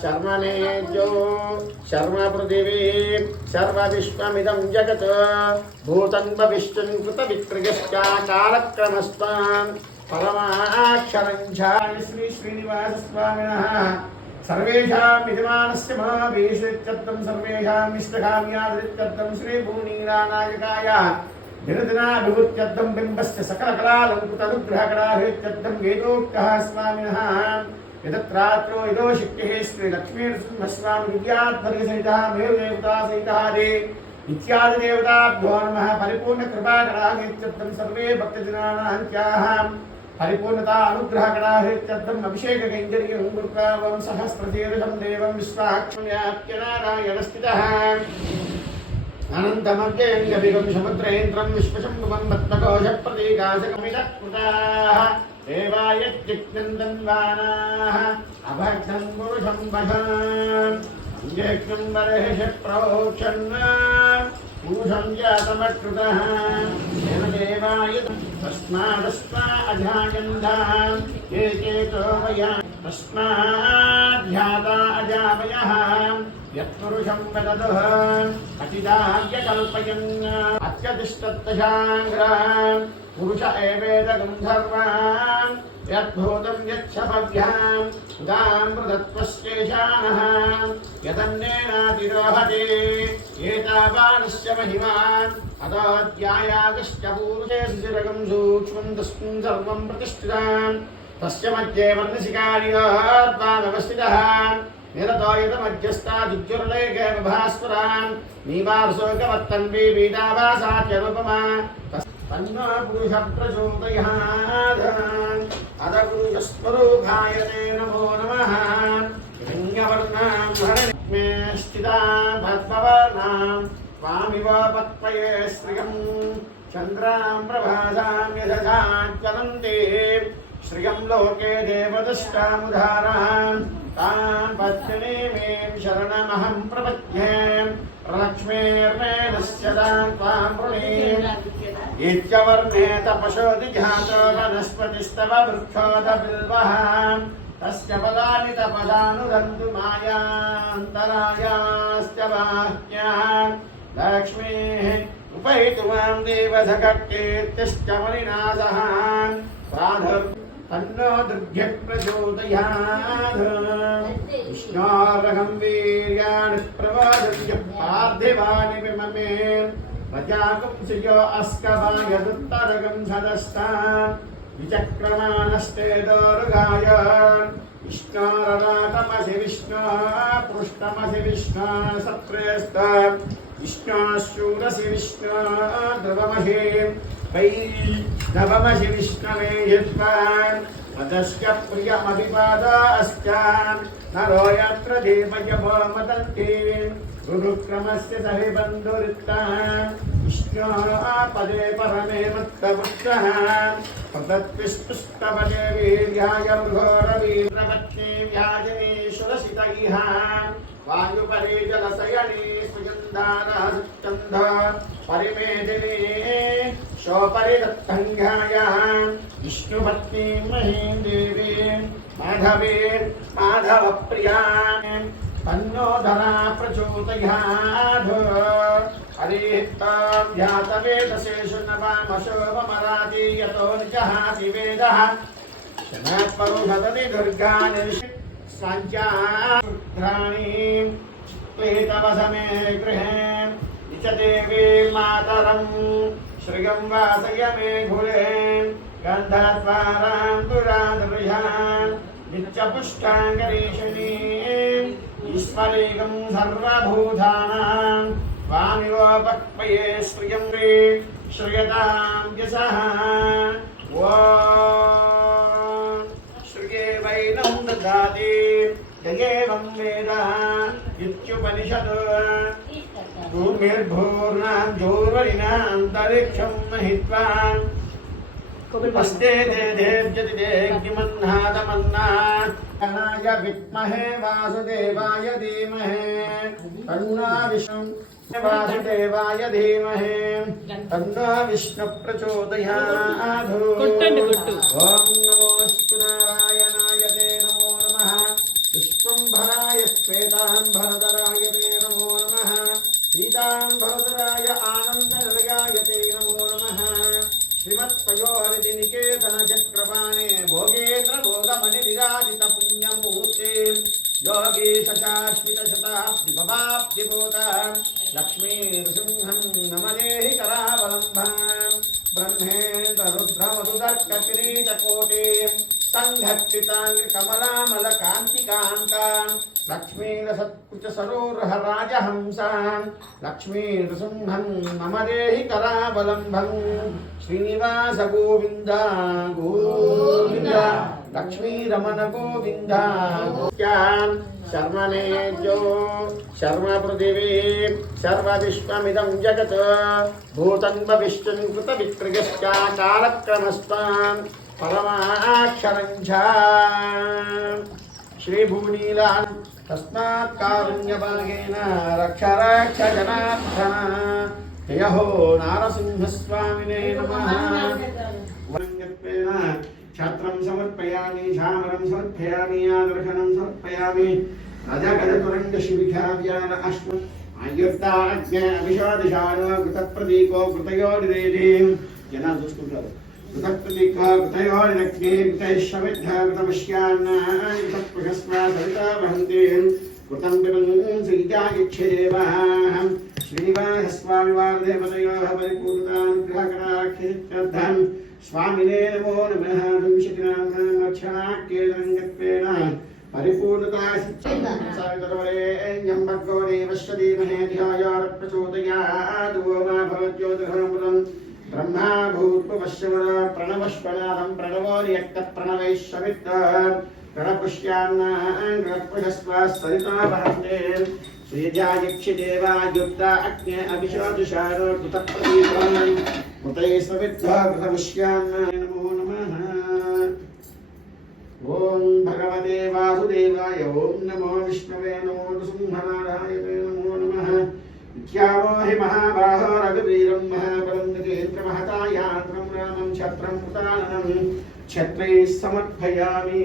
शर्ममेजो शर्म पृथिवी सर्वविश्वमिदं जगत् भूतं भविष्यन् कृतविक्रयश्चाकारक्रमस्त्वां परमाक्षरं च श्री श्रीनिवासस्वामिनः। सर्वेषां विद्यमानस्य महाभीषित्यर्थं सर्वेषाम् इष्टकाम्यादृत्यर्थं श्रीभूनीरानायकाय दिनदिनाभिभूत्यर्थं बिम्बस्य सकलकलालङ्कृतनुग्रहकराभित्यर्थं वेदोक्तः स्वामिनः। यदत्रात्रो यदो शक्तिः श्रीलक्ष्मीनृसिंहस्वामि विद्याध्वर्यसहितः मेरुदेवतासहितः दे इत्यादिदेवताभ्यो नमः परिपूर्णकृपाकराहेत्यर्थं सर्वे भक्तजनानान्त्याः परिपूर्णता अनुग्रहकराहेत्यर्थम् अभिषेककैङ्कर्यं गुरुकावं सहस्रतीर्षं देवं विश्वाक्षम्याप्यनारायणस्थितः अनन्तमव्ययङ्गभिगं समुद्रेन्द्रं विश्वशम्भुवं पद्मकोशप्रतीकाशकमिदत्कृताः देवाय जिग्नन्दन्वानाः अभग्नं पुरुषं वशान्। बर्हिष प्रोक्षन् पूषं जातमकृतः। येन देवाय तस्मादस्मा अजायन्धाः ये चेतो वया तस्माध्याता अजावयः यत्पुरुषं वदतुः अतिदार्य कल्पयन् अत्यतिष्ठत्तशाङ्ग्रान् पुरुष एवेदगं धर्वान् यद्भूतं यच्छपभ्याम् उदामृतत्वश्चेषाणः यदन्नेनातिरोहते एतावानस्य महिमान् अतोऽध्यायागश्च पूरुषे सुचिरगं सूक्ष्मं तस्मिन् सर्वं प्रतिष्ठितान् तस्य मध्ये वर्णशिकार्योर्वामवस्थितः निरतो यतमध्यस्तादिज्युर्लेखे भास्वरान् नीवारसोकवत्तन्वी पीडावासात्यनुपमा तन्नो पुरुष प्रचोदयात् अद पुरुषस्वरूपाय ते नमो नमः लिङ्गवर्णां हरणे स्थिता पद्मवर्णां त्वामिव पत्पये श्रियं चन्द्रां प्रभासां यशसा ज्वलन्ति श्रियं लोके देवदष्टामुधारान् तां पत्नीमीं शरणमहं प्रपद्ये। लक्ष्मीर्मेणस्य तां त्वां वृणीम् इत्यवर्णे तपशोदिघातो वनस्पतिस्तव वृक्षोदबिल्वः। तस्य पदानि तपदानुदन्तु मायान्तरायाश्च लक्ष्मीः उपैतु माँ देवधकट्टीर्तिश्च मणिनाथहान् साधर् तन्नो दुर्भ्यः प्रचोदयात् विष्णोरहं वीर्याणि प्रवादन्य पार्थिवानि विममे। प्रजाकुंसयो अस्कवायदुत्तरगं सदस्ता विचक्रमाणस्ते दोरुगाय विष्णोररातमसि विष्णो पृष्ठमसि विष्णो सप्रेस्त विष्णोशूरसि विष्णो ध्रुवमसि वै नवमसि विष्णवे यद्वान् अदस्य नरो यत्र देवयवो मदन्ति गुरुक्रमस्य सहि बन्धुरिक्तः विष्णोपदे परमे मत्तवृत्तः तदत्विष्टुस्तवने वीर्याय मृघोरवीरपत्नी व्याजनीश्वरसितैः वायुपरे जलशयने सुगन्धारः परिमेदिने शोपरि दत्तङ्घायाः विष्णुपत्नीं महीं देवीं, माधवीं माधवप्रियाँ तन्नो धरा प्रचोदयात्। हरिः ध्यातवेदशेषु नवामशोभमराति यतो निजहाति वेदः। शनात्परुषदनि दुर्गानि साञ्चाणी प्रीतवसमे गृहे च देवी मातरम्। श्रियं वासय मे घुरे गन्धद्वारां दुरादृशान् नित्यपुष्टाङ्गरीषिणी ईश्वरेकं सर्वभूतानां त्वामिव पक्वये श्रियं रे श्रियतां यशः। ॐ वैनं ददाति यगेवं वेद, इत्युपनिषत्। भूमिर्भूर्णां जोर्वरिणान्तरिक्षं महित्वान् वस्ते देदेव्यति देग्निमन्नादमन्नाय विद्महे वासुदेवाय धीमहे तन्ना विष्णु वासुदेवाय धीमहे तन्ना विष्णु प्रचोदयात् కొట్టండి, కొట్టు. ఓం నమో నారాయణాయ తే నమో నమః विश्वम्भराय श्वेताम्बरधराय ते नमो नमः पीताम्बरधराय आनन्दनिलयाय ते नमो नमः। श्रीमत्पयोनिकेतनचक्रपाणे भोगेन्द्र भोगमणि विराजित पुण्यमूर्ते योगीशशाश्वितशताब्दिभवाब्दिभूत लक्ष्मीनृसिंहं नमनेहि సంఘస్థితాంగకమలామల కాంతికాంతాన్ లక్ష్మీరసత్కృత సరోరహ రాజహంసాన్ లక్ష్మీనృసింహం నమదేహి కరావలంబం శ్రీనివాస గోవింద గోవింద లక్ష్మీరమణ గోవింద శర్మనేజో శర్మ పృథివీ సర్వ విశ్వమిదం జగత్ భూతం భవిష్యం కృత విక్రయశ్చ परमाक्षरं च श्रीभूनीलान् तस्मात् कारुण्यभागेन रक्ष रक्ष जनार्दन जय हो नारसिंहस्वामिने नमः वरङ्गत्वेन छात्रं समर्पयामि झामरं समर्पयामि आदर्शनं समर्पयामि रजगजतुरङ्गशिबिखाव्यान अश्व आयुर्दाज्ञ अभिषादिशान कृतप्रतीको कृतयोनिदेवीं जना చూసుకుంటారు सविता वहन्ति कृतं पिबन् श्रीजायच्छेदेवः श्रीनिवासस्वामिवारदेवतयोः परिपूर्णानुग्रहकराक्षित्यर्थम् स्वामिने नमो नमः। विंशतिनामक्षणाक्येतरङ्गत्वेन परिपूर्णता सावितरवरेण्यं भर्गो देवस्य धीमहि धियायार प्रचोदयात् वो मा भवत्योतिघनमुदम् ब्रह्मा भूत्वपश्यवर प्रणवश्वनादं प्रणवो नियक्तप्रणवैश्वमित् गणपुष्यान्न गणपुषस्वा सरिता वहन्ते श्रीजायक्षिदेवायुक्ता अग्ने सविद्वा कृतपुष्यान्न नमो नमः। ॐ भगवते ॐ नमो विष्णवे नमः विख्यामो हि महाबाहो रघुवीरं महाबलं नगेन्द्रमहतायान्त्रं रामं छत्रं समर्पयामि।